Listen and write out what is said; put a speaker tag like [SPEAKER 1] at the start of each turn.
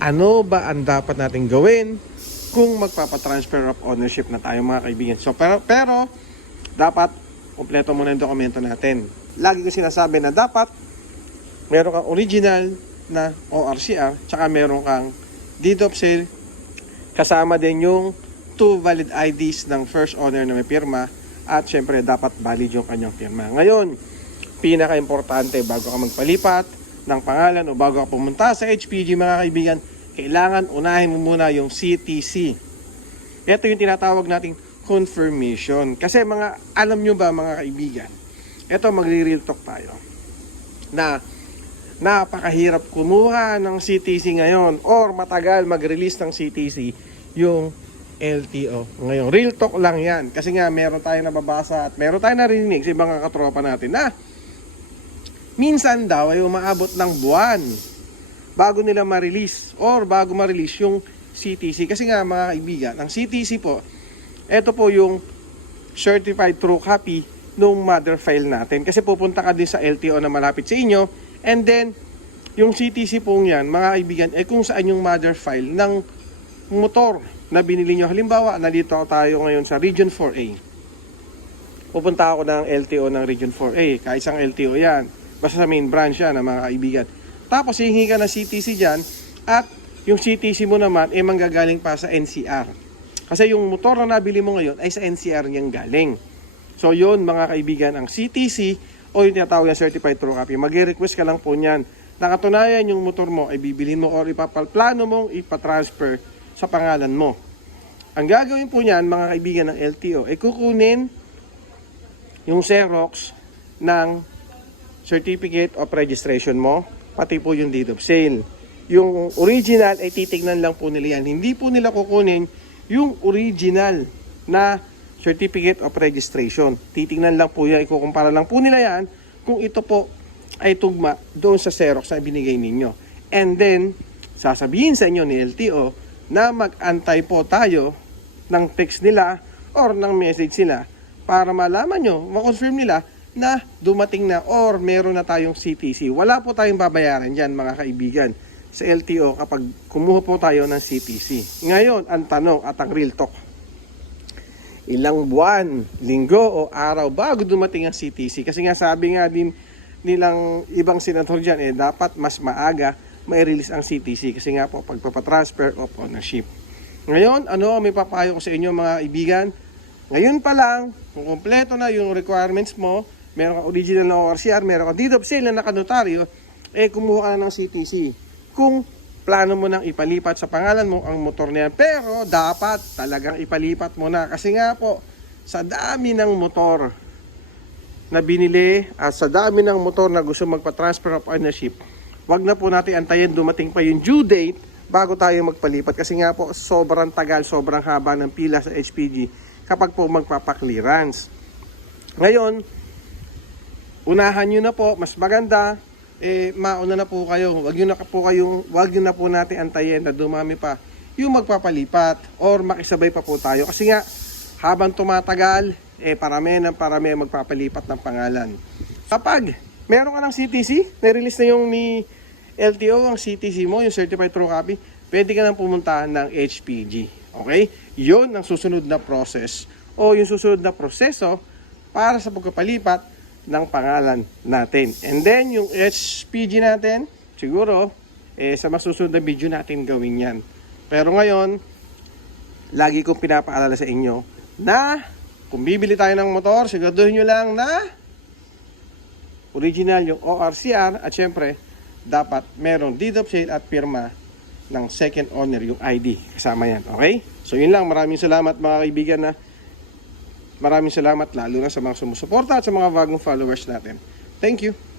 [SPEAKER 1] ano ba ang dapat natin gawin kung magpapatransfer of ownership na tayo mga kaibigan. So, pero, pero dapat kumpleto muna yung dokumento natin. Lagi ko sinasabi na dapat meron kang original na ORCR, tsaka meron kang deed of sale, kasama din yung two valid IDs ng first owner na may pirma, at syempre dapat valid yung kanyang pirma. Ngayon, pinaka-importante bago ka magpalipat ng pangalan o bago ka pumunta sa HPG mga kaibigan, kailangan unahin mo muna yung CTC. Ito yung tinatawag nating confirmation. Kasi mga, alam nyo ba mga kaibigan, ito magre-real talk tayo, na napakahirap kumuha ng CTC ngayon or matagal mag-release ng CTC yung LTO. Ngayon, real talk lang yan. Kasi nga, meron tayong nababasa at meron tayong narinig sa ibang katropa natin na minsan daw ay umaabot ng buwan bago nila ma-release or bago ma-release yung CTC. Kasi nga, mga kaibigan, ang CTC po, ito po yung certified true copy nung mother file natin. Kasi pupunta ka din sa LTO na malapit sa inyo and then yung CTC po yan, mga kaibigan, eh kung saan yung mother file ng motor na binili nyo. Halimbawa, nandito tayo ngayon sa Region 4A. Pupunta ako ng LTO ng Region 4A. Kahit isang LTO yan. Basta sa main branch yan, mga kaibigan. Tapos, hihingi ka ng CTC dyan at yung CTC mo naman, eh manggagaling pa sa NCR. Kasi yung motor na nabili mo ngayon ay sa NCR niyang galing. So, yun mga kaibigan, ang CTC o yung tinatawag na Certified True Copy. Mag-request ka lang po niyan. Nakatunayan yung motor mo ay bibilin mo or ipapalplano mong ipatransfer sa pangalan mo. Ang gagawin po niyan, mga kaibigan ng LTO, ay kukunin yung Xerox ng certificate of registration mo, pati po yung deed of sale. Yung original ay titignan lang po nila yan. Hindi po nila kukunin yung original na certificate of registration. Titignan lang po yan, ikukumpara lang po nila yan kung ito po ay tugma doon sa Xerox na binigay ninyo. And then, sasabihin sa inyo ni LTO na mag-antay po tayo ng text nila or ng message nila para malaman nyo, makonfirm nila na dumating na or meron na tayong CTC. Wala po tayong babayaran dyan mga kaibigan sa LTO kapag kumuha po tayo ng CTC. Ngayon, ang tanong at ang real talk. Ilang buwan, linggo o araw bago dumating ang CTC? Kasi nga sabi nga din nilang ibang senator dyan, eh, dapat mas maaga may release ang CTC kasi nga po pagpapatransfer of ownership. Ngayon, ano may papayo ko sa inyo mga kaibigan? Ngayon pa lang, kung kompleto na yung requirements mo, meron kang original na ORCR, meron kang deed of sale na nakanotaryo, eh kumuha ka na ng CTC. Kung plano mo nang ipalipat sa pangalan mo ang motor niya, pero dapat talagang ipalipat mo na kasi nga po, sa dami ng motor na binili at sa dami ng motor na gusto magpa-transfer of ownership, wag na po natin antayin dumating pa yung due date bago tayo magpalipat kasi nga po sobrang tagal, sobrang haba ng pila sa HPG kapag po magpapa-clearance. Ngayon, unahan nyo na po, mas maganda, eh, mauna na po kayo. Wag nyo na po kayong, wag nyo na po natin antayin na dumami pa yung magpapalipat or makisabay pa po tayo. Kasi nga, habang tumatagal, eh, parami ng parami ang magpapalipat ng pangalan. Kapag meron ka ng CTC, na-release na yung ni LTO, ang CTC mo, yung Certified True Copy, pwede ka nang pumunta ng HPG. Okay? Yun ang susunod na process o yung susunod na proseso para sa pagkapalipat ng pangalan natin. And then, yung HPG natin, siguro, eh, sa masusunod na video natin gawin yan. Pero ngayon, lagi kong pinapaalala sa inyo na kung bibili tayo ng motor, siguraduhin nyo lang na original yung ORCR at syempre, dapat merong deed of sale at pirma ng second owner yung ID. Kasama yan, okay? So yun lang, maraming salamat mga kaibigan na maraming salamat lalo na sa mga sumusuporta at sa mga bagong followers natin. Thank you.